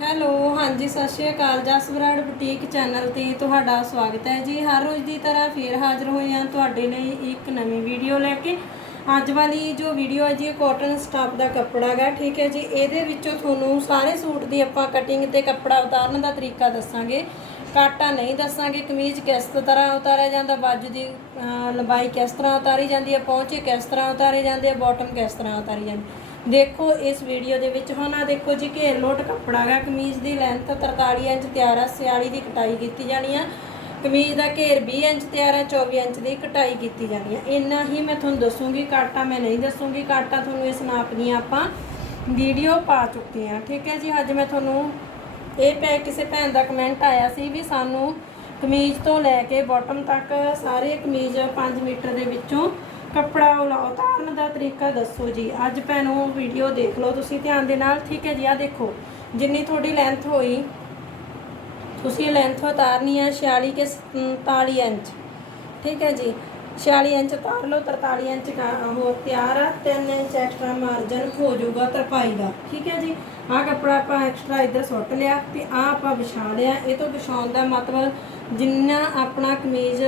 Hello, ਹਾਂਜੀ, ਸਤਿ ਸ਼੍ਰੀ ਅਕਾਲ। ਜਸ ਬਰਾੜ ਬੁਟੀਕ ਚੈਨਲ ਤੇ ਤੁਹਾਡਾ ਸਵਾਗਤ ਹੈ ਜੀ। ਹਰ ਰੋਜ਼ ਦੀ ਤਰ੍ਹਾਂ ਫੇਰ ਹਾਜ਼ਰ ਹੋਏ ਹਾਂ ਤੁਹਾਡੇ ਲਈ ਇੱਕ ਨਵੀਂ ਵੀਡੀਓ ਲੈ ਕੇ। ਅੱਜ ਵਾਲੀ ਜੋ ਵੀਡੀਓ ਹੈ ਜੀ ਕਾਟਨ ਸਟਾਫ ਦਾ ਕੱਪੜਾ ਹੈਗਾ ਠੀਕ ਹੈ ਜੀ। ਇਹਦੇ ਵਿੱਚੋਂ ਤੁਹਾਨੂੰ ਸਾਰੇ ਸੂਟ ਦੀ ਆਪਾਂ ਕਟਿੰਗ ਤੇ ਕੱਪੜਾ ਉਤਾਰਨ ਦਾ ਤਰੀਕਾ ਦੱਸਾਂਗੇ। ਕਾਟਾ ਨਹੀਂ ਦੱਸਾਂਗੇ, ਕਮੀਜ਼ ਕਿਸ ਤਰ੍ਹਾਂ ਉਤਾਰਿਆ ਜਾਂਦਾ ਬਾਜੂ ਦੀ ਲੰਬਾਈ ਕਿਸ ਤਰ੍ਹਾਂ ਉਤਾਰੀ ਜਾਂਦੀ ਹੈ ਪਹੁੰਚੇ ਕਿਸ ਤਰ੍ਹਾਂ ਉਤਾਰੇ ਜਾਂਦੇ ਆ ਬਾਟਮ ਕਿਸ ਤਰ੍ਹਾਂ ਉਤਾਰੀ ਜਾਂਦੀ ਦੇਖੋ, ਇਸ ਵੀਡੀਓ ਦੇ ਵਿੱਚ ਹੁਣ ਆ ਦੇਖੋ ਜੀ ਘੇਰ ਲੋਟ ਕੱਪੜਾ ਹੈਗਾ ਕਮੀਜ਼ ਦੀ ਲੈਂਥ 43 ਇੰਚ ਤਿਆਰ ਆ 46 ਦੀ ਕਟਾਈ ਕੀਤੀ ਜਾਣੀ ਆ। ਕਮੀਜ਼ ਦਾ ਘੇਰ 20 ਇੰਚ ਤਿਆਰ ਆ 24 ਇੰਚ ਦੀ ਕਟਾਈ ਕੀਤੀ ਜਾਣੀ ਆ। ਇੰਨਾ ਹੀ ਮੈਂ ਤੁਹਾਨੂੰ ਦੱਸੂਗੀ, ਕਾਟਾ ਮੈਂ ਨਹੀਂ ਦੱਸੂਗੀ, ਕਾਟਾ ਤੁਹਾਨੂੰ ਇਸ ਨਾਪ ਦੀਆਂ ਆਪਾਂ ਵੀਡੀਓ ਪਾ ਚੁੱਕੇ ਆ, ਠੀਕ ਹੈ ਜੀ? ਅੱਜ ਮੈਂ ਤੁਹਾਨੂੰ ਇਹ ਪੈ, ਕਿਸੇ ਭੈਣ ਦਾ ਕਮੈਂਟ ਆਇਆ ਸੀ ਵੀ ਸਾਨੂੰ ਕਮੀਜ਼ ਤੋਂ ਲੈ ਕੇ ਬਾਟਮ ਤੱਕ ਸਾਰੇ ਕਮੀਜ਼ 5 ਮੀਟਰ ਦੇ ਵਿੱਚੋਂ ਕੱਪੜਾ ਉਲਾ- ਉਤਾਰਨ ਦਾ ਤਰੀਕਾ ਦੱਸੋ ਜੀ। ਅੱਜ ਭੈਣੋ ਵੀਡੀਓ ਦੇਖ ਲਓ, ਤੁਸੀਂ ਧਿਆਨ ਦੇ ਨਾਲ, ਠੀਕ ਹੈ ਜੀ? ਆ ਦੇਖੋ, ਜਿੰਨੀ ਤੁਹਾਡੀ ਲੈਂਥ ਹੋਈ, ਤੁਸੀਂ ਲੈਂਥ ਉਤਾਰਨੀ ਹੈ 46 ਕੇ 47 ਇੰਚ, ਠੀਕ ਹੈ ਜੀ? 46 ਇੰਚ ਉਤਾਰ ਲਓ 43 ਇੰਚ ਕਾ ਤਿਆਰ ਆ 3 ਇੰਚ ਐਕਸਟਰਾ ਮਾਰਜਨ ਹੋ ਜਾਊਗਾ ਤਰਪਾਈ ਦਾ, ਠੀਕ ਹੈ ਜੀ? ਆਹ ਕੱਪੜਾ ਆਪਾਂ ਐਕਸਟਰਾ ਇੱਧਰ ਸੁੱਟ ਲਿਆ ਤੇ ਆਹ ਆਪਾਂ ਵਿਛਾ ਲਿਆ। ਇਹ ਤੋਂ ਵਿਛਾਉਣ ਦਾ ਮਤਲਬ ਜਿੰਨਾ ਆਪਣਾ ਕਮੀਜ਼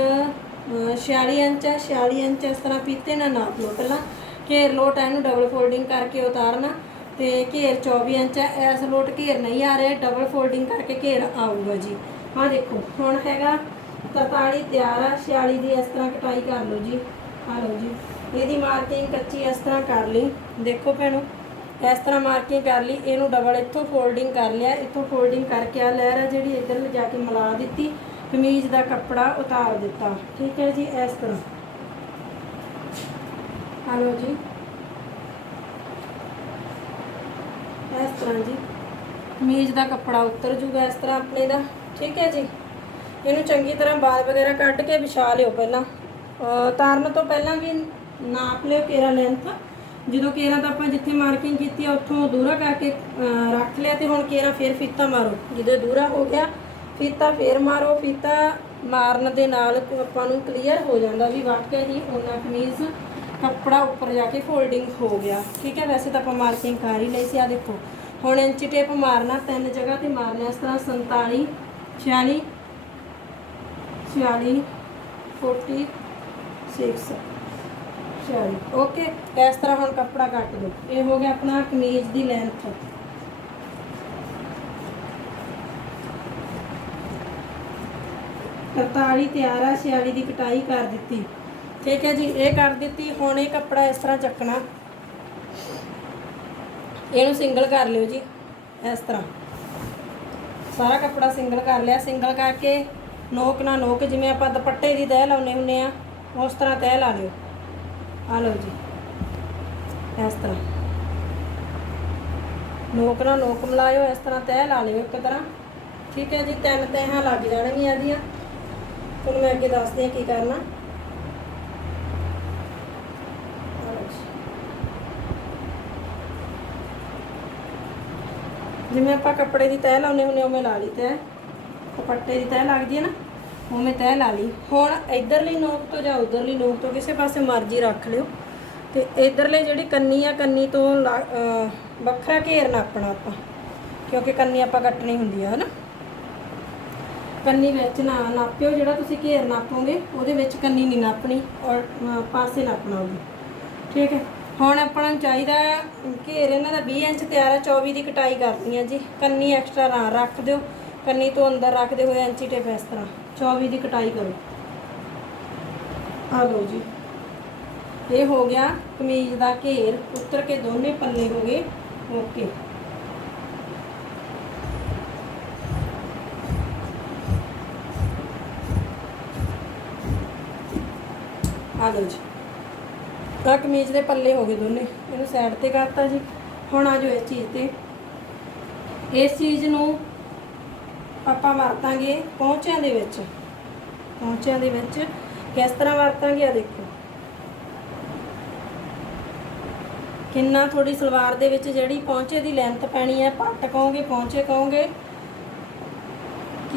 46 ਇੰਚ ਆ 46 ਇੰਚ ਇਸ ਤਰ੍ਹਾਂ ਪੀਤੇ ਨਾਲ ਨਾਪ ਲਓ ਪਹਿਲਾਂ। ਘੇਰ ਲੋਟ ਇਹਨੂੰ ਡਬਲ ਫੋਲਡਿੰਗ ਕਰਕੇ ਉਤਾਰਨਾ ਤੇ ਘੇਰ 24 ਇੰਚ ਹੈ ਇਸ ਲੋਟ ਘੇਰ ਨਹੀਂ ਆ ਰਿਹਾ ਡਬਲ ਫੋਲਡਿੰਗ ਕਰਕੇ ਘੇਰ ਆਊਗਾ ਜੀ। ਆਹ ਦੇਖੋ, ਹੁਣ ਹੈਗਾ 43 ਤਿਆਰ ਆ 46 ਦੀ ਇਸ ਤਰ੍ਹਾਂ ਕਟਾਈ ਕਰ ਲਓ ਜੀ। ਆ ਲਓ ਜੀ। ਇਹਦੀ ਮਾਰਕਿੰਗ ਕੱਚੀ ਇਸ ਤਰ੍ਹਾਂ ਕਰ ਲਈ। ਦੇਖੋ ਭੈਣੋ, ਇਸ ਤਰ੍ਹਾਂ ਮਾਰਕਿੰਗ ਕਰ ਲਈ, ਇਹਨੂੰ ਡਬਲ ਇੱਥੋਂ ਫੋਲਡਿੰਗ ਕਰ ਲਿਆ। ਇੱਥੋਂ ਫੋਲਡਿੰਗ ਕਰਕੇ ਆ ਲਹਿਰ ਆ ਜਿਹੜੀ ਇੱਧਰ ਲਿਜਾ ਕੇ ਮਿਲਾ ਦਿੱਤੀ। ਕਮੀਜ਼ ਦਾ ਕੱਪੜਾ ਉਤਾਰ ਦਿੱਤਾ। ਠੀਕ ਹੈ ਜੀ, ਇਸ ਤਰ੍ਹਾਂ। ਆ ਜੀ। ਇਸ ਤਰ੍ਹਾਂ ਜੀ। ਕਮੀਜ਼ ਦਾ ਕੱਪੜਾ ਉਤਰ ਜੂਗਾ ਇਸ ਤਰ੍ਹਾਂ ਆਪਣੇ ਦਾ। ਠੀਕ ਹੈ ਜੀ। ਇਹਨੂੰ ਚੰਗੀ ਤਰ੍ਹਾਂ ਬਾਲ ਵਗੈਰਾ ਕੱਢ ਕੇ ਵਿਛਾ ਲਿਓ ਪਹਿਲਾਂ। ਅਹ ਤਾਰਨ ਤੋਂ ਪਹਿਲਾਂ ਵੀ ਨਾਪ ਲਿਓ ਕੇਰਾ ਲੈਂਥ ਜਦੋਂ ਕੇਰਾ ਤਾਂ ਆਪਾਂ ਜਿੱਥੇ ਮਾਰਕਿੰਗ ਕੀਤੀ ਆ, ਉੱਥੋਂ ਦੂਰਾ ਕਰਕੇ ਰੱਖ ਲਿਆ ਤੇ ਹੁਣ ਕੇਰਾ ਫੇਰ ਫੀਤਾ ਮਾਰੋ। ਜਦੋਂ ਦੂਰਾ ਹੋ ਗਿਆ ਫੀਤਾ ਫੇਰ ਮਾਰੋ, ਫੀਤਾ ਮਾਰਨ ਦੇ ਨਾਲ ਆਪਾਂ ਨੂੰ ਕਲੀਅਰ ਹੋ ਜਾਂਦਾ ਵੀ ਵਾਕਿਆ ਹੀ ਉਹਨਾਂ ਕਮੀਜ਼ ਕੱਪੜਾ ਉੱਪਰ ਜਾ ਕੇ ਫੋਲਡਿੰਗ ਹੋ ਗਿਆ। ਠੀਕ ਹੈ, ਵੈਸੇ ਤਾਂ ਆਪਾਂ ਮਾਰਕਿੰਗ ਕਰ ਹੀ ਲਈ ਸੀ ਆ ਦੇਖੋ। ਹੁਣ ਇੰਚ ਟੇਪ ਮਾਰਨਾ, ਤਿੰਨ ਜਗ੍ਹਾ ਤੇ ਮਾਰਨਾ, ਇਸ ਤਰ੍ਹਾਂ 47 46 46 46 46 ਓਕੇ ਇਸ ਤਰ੍ਹਾਂ ਹੁਣ ਕੱਪੜਾ ਕੱਟ ਦਿਓ। ਇਹ ਹੋ ਗਿਆ ਆਪਣਾ ਕਮੀਜ਼ ਦੀ ਲੈਂਥ ਤਰਤਾਲੀ, ਤਿਆਰ ਆ 46 ਦੀ ਕਟਾਈ ਕਰ ਦਿੱਤੀ। ਠੀਕ ਹੈ ਜੀ, ਇਹ ਕਰ ਦਿੱਤੀ। ਹੁਣ ਇਹ ਕੱਪੜਾ ਇਸ ਤਰ੍ਹਾਂ ਚੱਕਣਾ। ਇਹਨੂੰ ਸਿੰਗਲ ਕਰ ਲਿਓ ਜੀ, ਇਸ ਤਰ੍ਹਾਂ। ਸਾਰਾ ਕੱਪੜਾ ਸਿੰਗਲ ਕਰ ਲਿਆ। ਸਿੰਗਲ ਕਰਕੇ ਨੋਕ ਨਾਲ ਨੋਕ, ਜਿਵੇਂ ਆਪਾਂ ਦੁਪੱਟੇ ਦੀ ਤਹਿ ਲਾਉਨੇ ਹੁੰਨੇ ਆ, ਉਸ ਤਰ੍ਹਾਂ ਤਹਿ ਲਾ ਲਿਓ। ਆ ਲਓ ਜੀ, ਇਸ ਤਰ੍ਹਾਂ। ਨੋਕ ਨਾਲ ਨੋਕ ਮਿਲਾਇਓ, ਇਸ ਤਰ੍ਹਾਂ ਤਹਿ ਲਾ ਲਿਓ ਇੱਕ ਤਰ੍ਹਾਂ। ਠੀਕ ਹੈ ਜੀ, ਤਿੰਨ ਤਹਿਾਂ ਲੱਗ ਜਾਣਗੀਆਂ ਇਹਦੀਆਂ। ਤੁਹਾਨੂੰ ਮੈਂ ਅੱਗੇ ਦੱਸਦੀ ਹਾਂ ਕੀ ਕਰਨਾ। ਜਿਵੇਂ ਆਪਾਂ ਕੱਪੜੇ ਦੀ ਤਹਿ ਲਾਉਨੇ ਹੁੰਨੇ ਉਵੇਂ ਲਾ ਲਈ ਤਹਿ। ਦੁਪੱਟੇ ਦੀ ਤਹਿ ਲੱਗਦੀ ਹੈ ਨਾ, ਉਵੇਂ ਤਹਿ ਲਾ ਲਈ। ਹੁਣ ਇਧਰਲੀ ਨੋਕ ਤੋਂ ਜਾਂ ਉਧਰਲੀ ਨੋਕ ਤੋਂ ਕਿਸੇ ਪਾਸੇ ਮਰਜ਼ੀ ਰੱਖ ਲਿਓ। ਤੇ ਇਧਰਲੇ ਜਿਹੜੀ ਕੰਨੀ ਆ, ਕੰਨੀ ਤੋਂ ਲਾ- ਅਹ ਵੱਖਰਾ ਘੇਰਨਾ ਆਪਣਾ ਆਪਾਂ, ਕਿਉਂਕਿ ਕੰਨੀ ਆਪਾਂ ਕੱਟਣੀ ਹੁੰਦੀ ਆ, ਹਨਾ। ਕੰਨੀ ਵਿੱਚ ਨਾ ਨਾਪਿਓ ਜਿਹੜਾ ਤੁਸੀਂ ਘੇਰ ਨਾਪੋਗੇ ਉਹਦੇ ਵਿੱਚ ਕੰਨੀ ਨਹੀਂ ਨਾਪਣੀ ਔਰ ਅਹ, ਪਾਸੇ ਨਾਪਣਾ ਉਹਦੀ ਠੀਕ ਹੈ? ਹੁਣ ਆਪਾਂ ਨੂੰ ਚਾਹੀਦਾ ਘੇਰ ਇਹਨਾਂ ਦਾ 20 ਇੰਚ ਤਿਆਰ ਹੈ 24 ਦੀ ਕਟਾਈ ਕਰਨੀ ਹੈ ਜੀ। ਕੰਨੀ ਐਕਸਟਰਾ ਨਾ ਰੱਖ ਦਿਓ। ਕੰਨੀ ਤੋਂ ਅੰਦਰ ਰੱਖਦੇ ਹੋਏ ਇੰਚੀ ਟੇਪ ਇਸ ਤਰ੍ਹਾਂ। 24 ਦੀ ਕਟਾਈ ਕਰੋ। ਆ ਲਓ ਜੀ। ਇਹ ਹੋ ਗਿਆ ਕਮੀਜ਼ ਦਾ ਘੇਰ। ਉੱਤਰ ਕੇ ਦੋਨੇ ਪੱਲੇ ਹੋ ਗਏ। ਓਕੇ। ਆ ਲਓ ਜੀ। ਆ ਕਮੀਜ਼ ਦੇ ਪੱਲੇ ਹੋ ਗਏ ਦੋਨੇ। ਇਹਨੂੰ ਸਾਈਡ ਤੇ ਕਰਤਾ ਜੀ। ਹੁਣ ਆ ਜੋ ਇਸ ਚੀਜ਼ ਤੇ। ਇਸ ਚੀਜ਼ ਨੂੰ ਆਪਾਂ ਵਰਤਾਂਗੇ ਪਹੁੰਚਿਆਂ ਦੇ ਵਿੱਚ। ਪਹੁੰਚਿਆਂ ਦੇ ਵਿੱਚ ਕਿਸ ਤਰ੍ਹਾਂ ਵਰਤਾਂਗੇ ਆ ਦੇਖੋ। ਕਿੰਨਾ ਥੋੜੀ ਸਲਵਾਰ ਦੇ ਵਿੱਚ ਜਿਹੜੀ ਪਹੁੰਚੇ ਦੀ ਲੈਂਥ ਪੈਣੀ ਹੈ ਪੱਟ ਕਹੋਗੇ ਪਹੁੰਚੇ ਕਹੋਗੇ।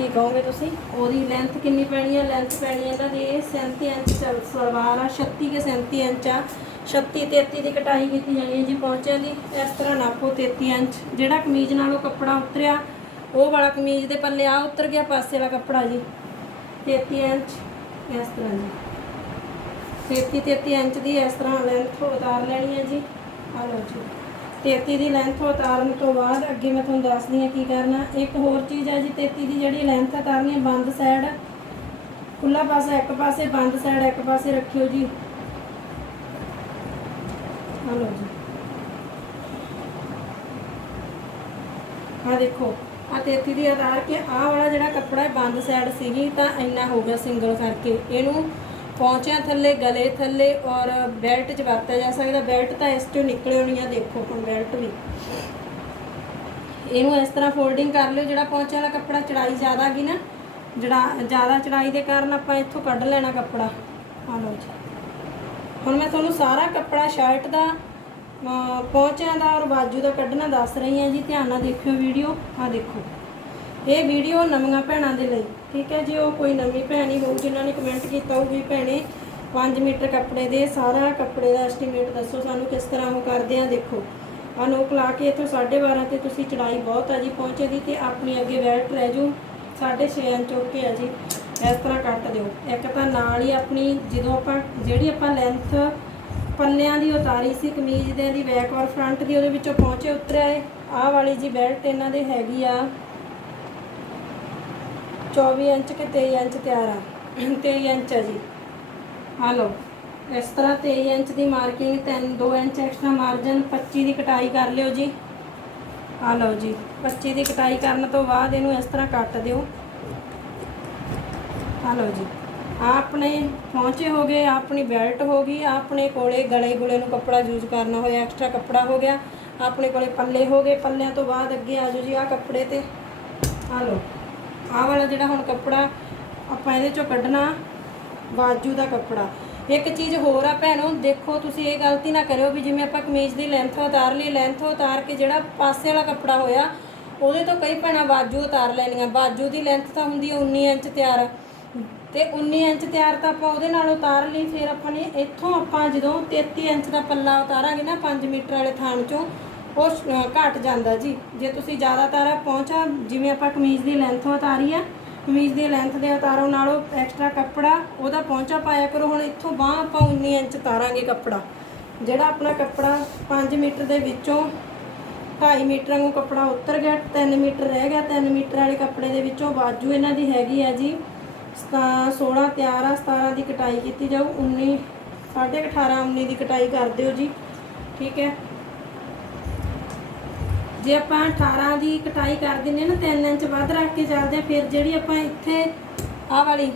ਕੀ ਕਹੋਗੇ ਤੁਸੀਂ? ਉਹਦੀ ਲੈਂਥ ਕਿੰਨੀ ਪੈਣੀ ਹੈ ਲੈਂਥ ਪੈਣੀ ਹੈ ਇਹਨਾਂ ਦੀ 37 ਇੰਚ ਸਲਵਾਰ ਆ 36 ਕੇ 37 ਇੰਚ ਆ। 36 33 ਦੀ ਕਟਾਈ ਕੀਤੀ ਜਾਣੀ ਹੈ ਜੀ ਪਹੁੰਚਿਆਂ ਦੀ। ਇਸ ਤਰ੍ਹਾਂ ਨਾਪੋ 33 ਇੰਚ। ਜਿਹੜਾ ਕਮੀਜ਼ ਨਾਲੋਂ ਕੱਪੜਾ ਉਤਰਿਆ, ਉਹ ਵਾਲਾ ਕਮੀਜ਼ ਦੇ ਪੱਲੇ ਆ ਉਤਰ ਗਿਆ, ਪਾਸੇ ਵਾਲਾ ਕੱਪੜਾ ਜੀ। 33 ਇੰਚ, ਇਸ ਤਰ੍ਹਾਂ ਜੀ। 33 33 ਇੰਚ ਦੀ ਇਸ ਤਰ੍ਹਾਂ ਲੈਂਥ ਉਤਾਰ ਲੈਣੀ ਹੈ ਜੀ। ਆ ਲਓ ਜੀ। 33 ਦੀ ਲੈਂਥ ਉਤਾਰਨ ਤੋਂ ਬਾਅਦ ਅੱਗੇ ਮੈਂ ਤੁਹਾਨੂੰ ਦੱਸਦੀ ਹਾਂ ਕੀ ਕਰਨਾ। ਇੱਕ ਹੋਰ ਚੀਜ਼ ਹੈ ਜੀ 33 ਦੀ ਜਿਹੜੀ ਲੈਂਥ ਉਤਾਰਨੀ ਹੈ ਬੰਦ ਸਾਈਡ ਖੁੱਲਾ ਪਾਸਾ ਇੱਕ ਪਾਸੇ, ਬੰਦ ਸਾਈਡ ਇੱਕ ਪਾਸੇ ਰੱਖਿਓ ਜੀ। ਆ ਜੀ। ਆ ਦੇਖੋ ਆ 33 ਦੀ ਉਤਾਰ ਕੇ ਆਹ ਵਾਲਾ ਜਿਹੜਾ ਕੱਪੜਾ ਬੰਦ ਸਾਈਡ ਸੀਗੀ, ਤਾਂ ਇੰਨਾ ਹੋ ਗਿਆ ਸਿੰਗਲ ਕਰਕੇ। ਇਹਨੂੰ ਪਹੁੰਚਿਆਂ ਥੱਲੇ, ਗਲੇ ਥੱਲੇ ਔਰ ਬੈਲਟ 'ਚ ਵਰਤਿਆ ਜਾ ਸਕਦਾ। ਬੈਲਟ ਤਾਂ ਇਸ 'ਚੋਂ ਨਿਕਲੇ ਹੋਣੀ ਆ, ਦੇਖੋ ਹੁਣ ਬੈਲਟ ਵੀ। ਇਹਨੂੰ ਇਸ ਤਰ੍ਹਾਂ ਫੋਲਡਿੰਗ ਕਰ ਲਿਓ, ਜਿਹੜਾ ਪਹੁੰਚਿਆਂ ਵਾਲਾ ਕੱਪੜਾ ਚੜਾਈ ਜ਼ਿਆਦਾ ਗਈ ਨਾ, ਜਿਹੜਾ ਜ਼ਿਆਦਾ ਚੜਾਈ ਦੇ ਕਾਰਨ ਆਪਾਂ ਇੱਥੋਂ ਕੱਢ ਲੈਣਾ ਕੱਪੜਾ। ਆ ਲਓ ਜੀ। ਹੁਣ ਮੈਂ ਤੁਹਾਨੂੰ ਸਾਰਾ ਕੱਪੜਾ ਸ਼ਰਟ ਦਾ ਪਹੁੰਚਿਆਂ ਦਾ ਔਰ ਬਾਜੂ ਦਾ ਕੱਢਣਾ ਦੱਸ ਰਹੀ ਹਾਂ ਜੀ। ਧਿਆਨ ਨਾਲ ਦੇਖਿਓ ਵੀਡੀਓ। ਆ ਦੇਖੋ। ਇਹ ਵੀਡੀਓ ਨਵੀਆਂ ਭੈਣਾਂ ਦੇ ਲਈ, ਠੀਕ ਹੈ? ਜੀ ਉਹ ਕੋਈ ਨਵੀਂ ਭੈਣ ਹੀ ਹੋਊ, ਜਿਨ੍ਹਾਂ ਨੇ ਕਮੈਂਟ ਕੀਤਾ ਹੋਊ ਵੀ ਭੈਣੇ 5 ਮੀਟਰ ਕੱਪੜੇ ਦੇ, ਸਾਰਾ ਕੱਪੜੇ ਦਾ ਐਸਟੀਮੇਟ ਦੱਸੋ ਸਾਨੂੰ ਕਿਸ ਤਰ੍ਹਾਂ ਉਹ ਕਰਦੇ ਆ, ਦੇਖੋ। ਆ ਨੋਕ ਲਾ ਕੇ ਇੱਥੋਂ 12.5 ਤੇ ਤੁਸੀਂ ਚੜਾਈ ਬਹੁਤ ਆ ਜੀ, ਪਹੁੰਚੇ ਦੀ ਤੇ ਆਪਣੀ ਅੱਗੇ ਬੈਲਟ ਰਹਿ ਜੂ 6.5 ਇੰਚ ਓਕੇ ਆ ਜੀ, ਇਸ ਤਰ੍ਹਾਂ ਕੱਟ ਦਿਓ। ਇੱਕ ਤਾਂ ਨਾਲ ਹੀ ਆਪਣੀ, ਜਦੋਂ ਆਪਾਂ, ਜਿਹੜੀ ਆਪਾਂ ਲੈਂਥ ਪੱਲਿਆਂ ਦੀ ਉਤਾਰੀ ਸੀ, ਕਮੀਜ਼ ਦੇ ਦੀ ਬੈਕ ਔਰ ਫਰੰਟ ਦੀ, ਉਹਦੇ ਵਿੱਚੋਂ ਪਹੁੰਚੇ, ਉਤਰਿਆ ਏ। ਆਹ ਵਾਲੀ ਜੀ ਬੈਲਟ ਇਹਨਾਂ ਦੇ ਹੈਗੀ ਆ 24 ਇੰਚ ਕਿ 23 ਇੰਚ ਤਿਆਰ ਆ 23 ਇੰਚ ਆ ਜੀ ਆ ਲਓ ਇਸ ਤਰ੍ਹਾਂ 23 ਇੰਚ ਦੀ ਮਾਰਕਿੰਗ 3 2 ਇੰਚ ਐਕਸਟਰਾ ਮਾਰਜਨ 25 ਦੀ ਕਟਾਈ ਕਰ ਲਿਓ ਜੀ ਆ ਲਓ ਜੀ 25 ਦੀ ਕਟਾਈ ਕਰਨ ਤੋਂ ਬਾਅਦ ਇਹਨੂੰ ਇਸ ਤਰ੍ਹਾਂ ਕੱਟ ਦਿਓ ਆ ਲਓ ਜੀ ਆਪਣੇ ਪਹੁੰਚੇ ਹੋ ਗਏ ਆਪਣੀ ਬੈਲਟ ਹੋ ਗਈ ਆਪਣੇ ਕੋਲੇ ਗਲੇ ਗੁਲੇ ਨੂੰ ਕੱਪੜਾ ਯੂਜ਼ ਕਰਨਾ ਹੋਇਆ ਐਕਸਟਰਾ ਕੱਪੜਾ ਹੋ ਗਿਆ ਆਪਣੇ ਕੋਲੇ ਪੱਲੇ ਹੋ ਗਏ ਪੱਲਿਆਂ ਤੋਂ ਬਾਅਦ ਅੱਗੇ ਆ ਜਾਓ ਜੀ ਆ ਕੱਪੜੇ ਤੇ ਆ ਲਓ ਆਹ ਵਾਲਾ ਜਿਹੜਾ ਹੁਣ ਕੱਪੜਾ ਆਪਾਂ ਇਹਦੇ ਚੋਂ ਕੱਢਣਾ, ਬਾਜੂ ਦਾ ਕੱਪੜਾ। ਇੱਕ ਚੀਜ਼ ਹੋਰ ਆ ਭੈਣੋ, ਦੇਖੋ ਤੁਸੀਂ ਇਹ ਗਲਤੀ ਨਾ ਕਰਿਓ ਵੀ ਜਿਵੇਂ ਆਪਾਂ ਕਮੀਜ਼ ਦੀ ਲੈਂਥ ਉਤਾਰ ਲਈ ਲੈਂਥ ਉਤਾਰ ਕੇ ਜਿਹੜਾ ਪਾਸੇ ਵਾਲਾ ਕੱਪੜਾ ਹੋਇਆ, ਉਹਦੇ ਤੋਂ ਕਈ ਭੈਣਾਂ ਬਾਜੂ ਉਤਾਰ ਲੈਣੀਆਂ। ਬਾਜੂ ਦੀ ਲੈਂਥ ਤਾਂ ਹੁੰਦੀ ਹੈ 19 ਇੰਚ ਤਿਆਰ। ਤੇ 19 ਇੰਚ ਤਿਆਰ ਤਾਂ ਆਪਾਂ ਉਹਦੇ ਨਾਲ ਉਤਾਰ ਲਈ, ਫਿਰ ਆਪਾਂ ਨੇ ਇੱਥੋਂ ਆਪਾਂ ਜਦੋਂ 33 ਇੰਚ ਦਾ ਪੱਲਾ ਉਤਾਰਾਂਗੇ ਨਾ 5 ਮੀਟਰ ਵਾਲੇ ਥਾਣ ਚੋਂ ਉਹ ਸ਼- ਘਟ ਜਾਂਦਾ ਜੀ। ਜੇ ਤੁਸੀਂ ਜ਼ਿਆਦਾਤਰ ਪਹੁੰਚਾ, ਜਿਵੇਂ ਆਪਾਂ ਕਮੀਜ਼ ਦੀ ਲੈਂਥ ਉਤਾਰੀ ਆ ਕਮੀਜ਼ ਦੀ ਲੈਂਥ ਦੇ ਉਤਾਰੋ, ਨਾਲੋਂ ਐਕਸਟਰਾ ਕੱਪੜਾ ਉਹਦਾ ਪਹੁੰਚਾ ਪਾਇਆ ਕਰੋ। ਹੁਣ ਇੱਥੋਂ ਬਾਹ ਆਪਾਂ 19 ਇੰਚ ਉਤਾਰਾਂਗੇ ਕੱਪੜਾ। ਜਿਹੜਾ ਆਪਣਾ ਕੱਪੜਾ 5 ਮੀਟਰ ਦੇ ਵਿੱਚੋਂ 2.5 ਮੀਟਰ ਨੂੰ ਕੱਪੜਾ ਉਤਰ ਗਿਆ 3 ਮੀਟਰ ਰਹਿ ਗਿਆ 3 ਮੀਟਰ ਵਾਲੇ ਕੱਪੜੇ ਦੇ ਵਿੱਚੋਂ ਬਾਜੂ ਇਹਨਾਂ ਦੀ ਹੈਗੀ ਆ ਜੀ। ਸਤਾ- 16 ਤਿਆਰ ਆ 17 ਦੀ ਕਟਾਈ ਕੀਤੀ ਜਾਊ। 19 18.5 19 ਦੀ ਕਟਾਈ ਕਰ ਦਿਓ ਜੀ। ਠੀਕ ਹੈ। ਜੇ ਆਪਾਂ 18 ਦੀ ਕਟਾਈ ਕਰ ਦਿੰਨੇ ਨਾ 3 ਇੰਚ ਵੱਧ ਰੱਖ ਕੇ ਚੱਲਦੇ ਆ ਫਿਰ ਜਿਹੜੀ ਆਪਾਂ ਇੱਥੇ ਆਹ ਵਾਲੀ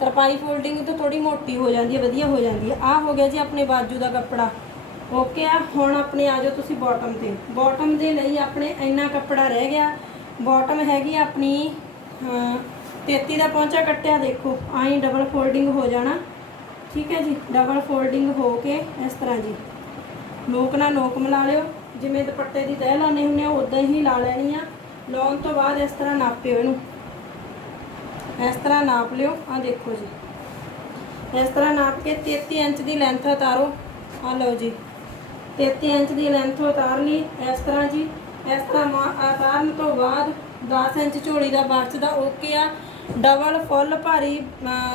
ਤਰਪਾਈ ਫੋਲਡਿੰਗ ਤੋਂ ਥੋੜੀ ਮੋਟੀ ਹੋ ਜਾਂਦੀ ਹੈ, ਵਧੀਆ ਹੋ ਜਾਂਦੀ ਹੈ। ਆਹ ਹੋ ਗਿਆ ਜੀ ਆਪਣੇ ਬਾਜੂ ਦਾ ਕੱਪੜਾ। ਓਕੇ ਆ, ਹੁਣ ਆਪਣੇ ਆ ਜਾਓ ਤੁਸੀਂ ਬਾਟਮ ਤੇ। ਬਾਟਮ ਦੇ ਲਈ ਆਪਣੇ ਇੰਨਾ ਕੱਪੜਾ ਰਹਿ ਗਿਆ। ਬਾਟਮ ਹੈਗੀ ਆਪਣੀ ਹਾਂ 33 ਦਾ ਪਹੁੰਚਾ ਕੱਟਿਆ, ਦੇਖੋ, ਆਈ ਡਬਲ ਫੋਲਡਿੰਗ ਹੋ ਜਾਣਾ। ਠੀਕ ਹੈ ਜੀ ਡਬਲ ਫੋਲਡਿੰਗ ਹੋ ਕੇ ਇਸ ਤਰ੍ਹਾਂ ਜੀ। ਨੋਕ ਨਾਲ ਨੋਕ ਮਿਲਾ ਲਿਓ। ਜਿਵੇਂ ਦੁਪੱਟੇ ਦੀ ਤਹਿ ਲਾਉਂਦੇ ਹੁੰਦੇ ਆ ਉਦਾਂ ਹੀ ਲਾ ਲੈਣੀ ਆ। ਲਾਉਣ ਤੋਂ ਬਾਅਦ ਇਸ ਤਰ੍ਹਾਂ ਨਾਪਿਓ ਇਹਨੂੰ। ਇਸ ਤਰ੍ਹਾਂ ਨਾਪ ਲਿਓ। ਆ ਦੇਖੋ ਜੀ। ਇਸ ਤਰ੍ਹਾਂ ਨਾਪ ਕੇ 33 ਇੰਚ ਦੀ ਲੈਂਥ ਉਤਾਰੋ। ਆ ਲਓ ਜੀ। 33 ਇੰਚ ਦੀ ਲੈਂਥ ਉਤਾਰ ਲਈ ਇਸ ਤਰ੍ਹਾਂ ਜੀ। ਇਸ ਤਰ੍ਹਾਂ ਉਤਾਰਨ ਤੋਂ ਬਾਅਦ 10 ਇੰਚ ਝੋਲੀ ਦਾ ਬਸਤ ਓਕੇ ਆ। ਡਬਲ ਫੁੱਲ ਭਾਰੀ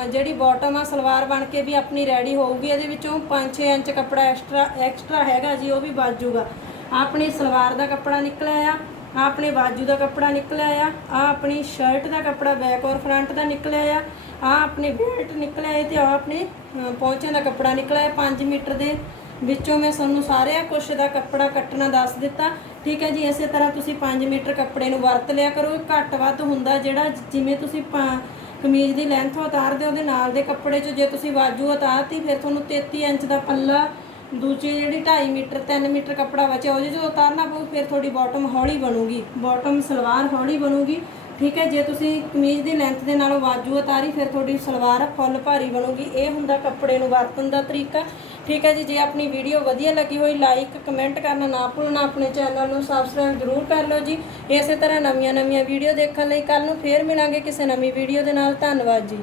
ਜਿਹੜੀ ਬਾਟਮ ਆ, ਸਲਵਾਰ ਬਣ ਕੇ ਵੀ ਆਪਣੀ ਰੈਡੀ ਹੋਊਗੀ। ਇਹਦੇ ਵਿੱਚੋਂ 5-6 ਇੰਚ ਕੱਪੜਾ ਐਕਸਟਰਾ ਐਕਸਟਰਾ ਹੈਗਾ ਜੀ, ਉਹ ਵੀ ਬਾਜੂਗਾ ਆਪਣੀ ਸਲਵਾਰ ਦਾ ਕੱਪੜਾ ਨਿਕਲਿਆ ਆ ਆਹ ਆਪਣੇ ਬਾਜੂ ਦਾ ਕੱਪੜਾ ਨਿਕਲਿਆ ਆ ਆ ਆਪਣੀ ਸ਼ਰਟ ਦਾ ਕੱਪੜਾ ਬੈਕ ਔਰ ਫਰੰਟ ਦਾ ਨਿਕਲਿਆ ਆ ਆ ਆਪਣੇ ਬੈਲਟ ਨਿਕਲਿਆ ਹੈ ਤੇ ਆ ਆਪਣੇ ਅਹ, ਪਹੁੰਚਿਆਂ ਦਾ ਕੱਪੜਾ ਨਿਕਲਿਆ ਹੈ 5 ਮੀਟਰ ਦੇ ਵਿੱਚੋਂ ਮੈਂ ਤੁਹਾਨੂੰ ਸਾਰੇ ਕੁਛ ਦਾ ਕੱਪੜਾ ਕੱਟਣਾ ਦੱਸ ਦਿੱਤਾ। ਠੀਕ ਹੈ ਜੀ ਇਸੇ ਤਰ੍ਹਾਂ ਤੁਸੀਂ 5 ਮੀਟਰ ਕੱਪੜੇ ਨੂੰ ਵਰਤ ਲਿਆ ਕਰੋ। ਘੱਟ ਵੱਧ ਹੁੰਦਾ ਜਿਹੜਾ ਜਿਵੇਂ ਤੁਸੀਂ ਪਾ- ਕਮੀਜ਼ ਦੀ ਲੈਂਥ ਉਤਾਰਦੇ ਉਹਦੇ ਨਾਲ ਦੇ ਕੱਪੜੇ 'ਚ ਜੇ ਤੁਸੀਂ ਬਾਜੂ ਉਤਾਰਤੀ ਫਿਰ ਤੁਹਾਨੂੰ 33 ਇੰਚ ਦਾ ਪੱਲਾ ਦੂਜੀ ਜਿਹੜੀ 2.5 ਮੀਟਰ 3 ਮੀਟਰ ਕੱਪੜਾ ਬਚਿਆ ਉਹਦੇ 'ਚ ਉਤਾਰਨਾ ਪਊ, ਫਿਰ ਤੁਹਾਡੀ ਬਾਟਮ ਹੌਲੀ ਬਣੂਗੀ। ਬਾਟਮ ਸਲਵਾਰ ਹੌਲੀ ਬਣੂਗੀ। ਠੀਕ ਹੈ, ਜੇ ਤੁਸੀਂ ਕਮੀਜ਼ ਦੀ ਲੈਂਥ ਦੇ ਨਾਲੋਂ ਬਾਜੂ ਉਤਾਰੀ, ਫਿਰ ਤੁਹਾਡੀ ਸਲਵਾਰ ਫੁੱਲ ਭਾਰੀ ਬਣੂਗੀ। ਇਹ ਹੁੰਦਾ ਕੱਪੜੇ ਨੂੰ ਵਰਤਣ ਦਾ ਤਰੀਕਾ। ਠੀਕ ਹੈ ਜੀ, ਜੇ ਆਪਣੀ ਵੀਡੀਓ ਵਧੀਆ ਲੱਗੀ ਹੋਈ ਲਾਈਕ ਕਮੈਂਟ ਕਰਨਾ ਨਾ ਭੁੱਲਣਾ ਆਪਣੇ ਚੈਨਲ ਨੂੰ ਸਬਸਕ੍ਰਾਈਬ ਜ਼ਰੂਰ ਕਰ ਲਓ ਜੀ। ਇਸੇ ਤਰ੍ਹਾਂ ਨਵੀਆਂ ਨਵੀਆਂ ਵੀਡੀਓ ਦੇਖਣ ਲਈ ਕੱਲ ਨੂੰ ਫੇਰ ਮਿਲਾਂਗੇ ਕਿਸੇ ਨਵੀਂ ਵੀਡੀਓ ਦੇ ਨਾਲ। ਧੰਨਵਾਦ ਜੀ।